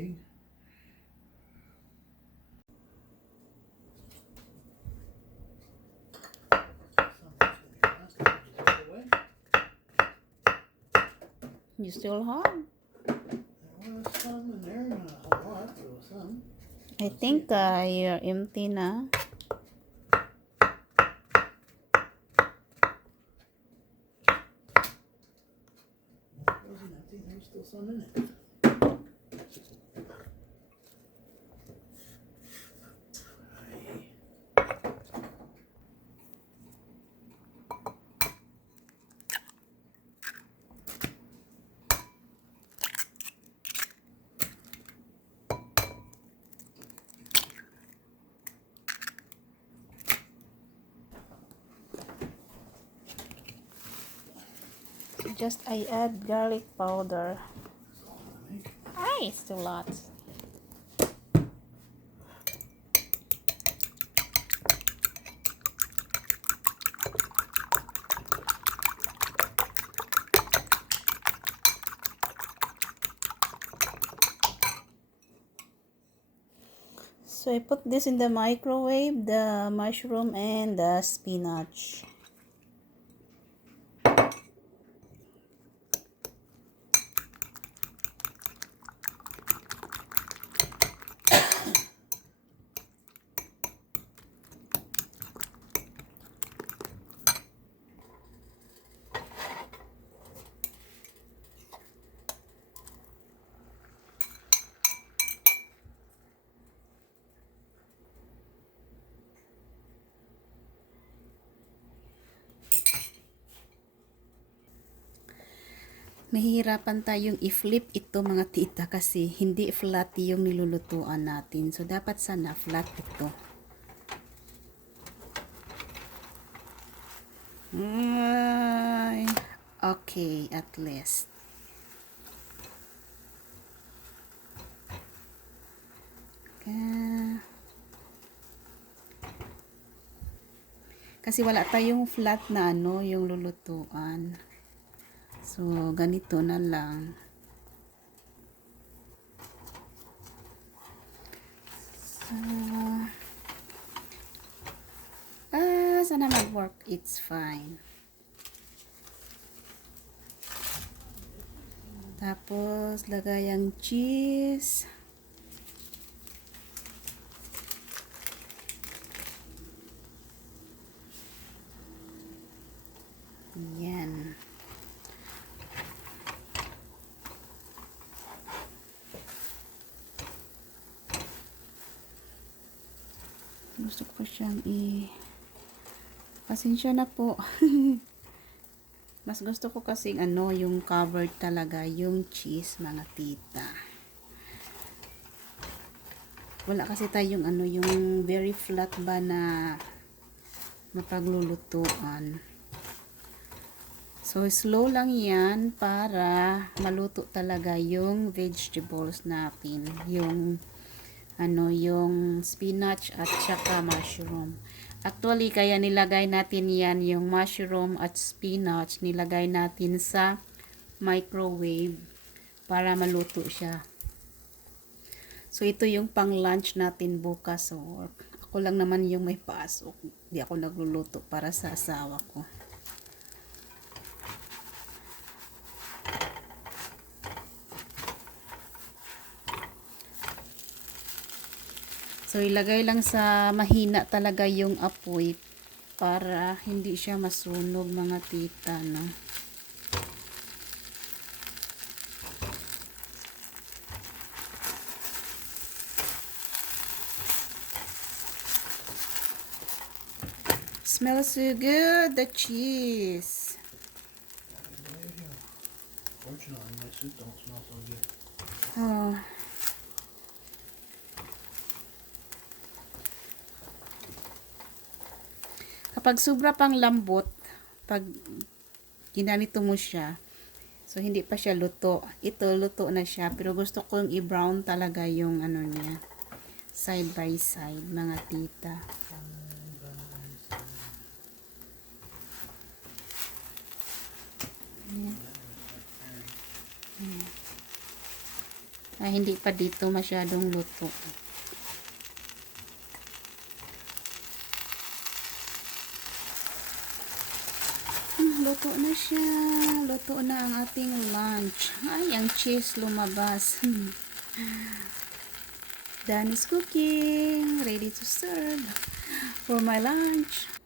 egg. You still hot? There was some in there, not a whole lot, there was some. I think you're empty na. It wasn't empty, there was still some in it. Just I add garlic powder. That's all I'm gonna make. Ay, still lots. So I put this in the microwave, the mushroom and the spinach. Mahihirapan tayong i-flip ito mga tita kasi hindi flat yung nilulutuan natin. So dapat sana flat ito. Ay, okay, at least. Okay. Kasi wala tayong flat na ano yung lulutuan. So, ganito na lang. So, sana mag-work. It's fine. Tapos, lagay ang cheese. Yan. Gusto ko siyang pasensya na po. Mas gusto ko kasing ano, yung covered talaga, yung cheese mga tita. Wala kasi tayong ano, yung very flat ba na mapaglulutuan. So, slow lang yan para maluto talaga yung vegetables natin. Yung ano, yung spinach at saka mushroom. Actually, kaya nilagay natin yan, yung mushroom at spinach, nilagay natin sa microwave para maluto siya. So, ito yung pang lunch natin bukas. So, ako lang naman yung may pasok. Hindi ako nagluluto para sa asawa ko. So, ilagay lang sa mahina talaga yung apoy para hindi siya masunog mga tita, no? Smells so good, the cheese. Fortunately, my soup don't smell so good. Oh. Kapag sobra pang lambot, pag ginanito mo siya, so hindi pa siya luto. Ito, luto na siya. Pero gusto kong i-brown talaga yung ano niya. Side by side, mga tita. Ay, hindi pa dito masyadong luto. Luto na siya. Luto na ang ating lunch. Ay, ang cheese lumabas. Done is cooking. Ready to serve for my lunch.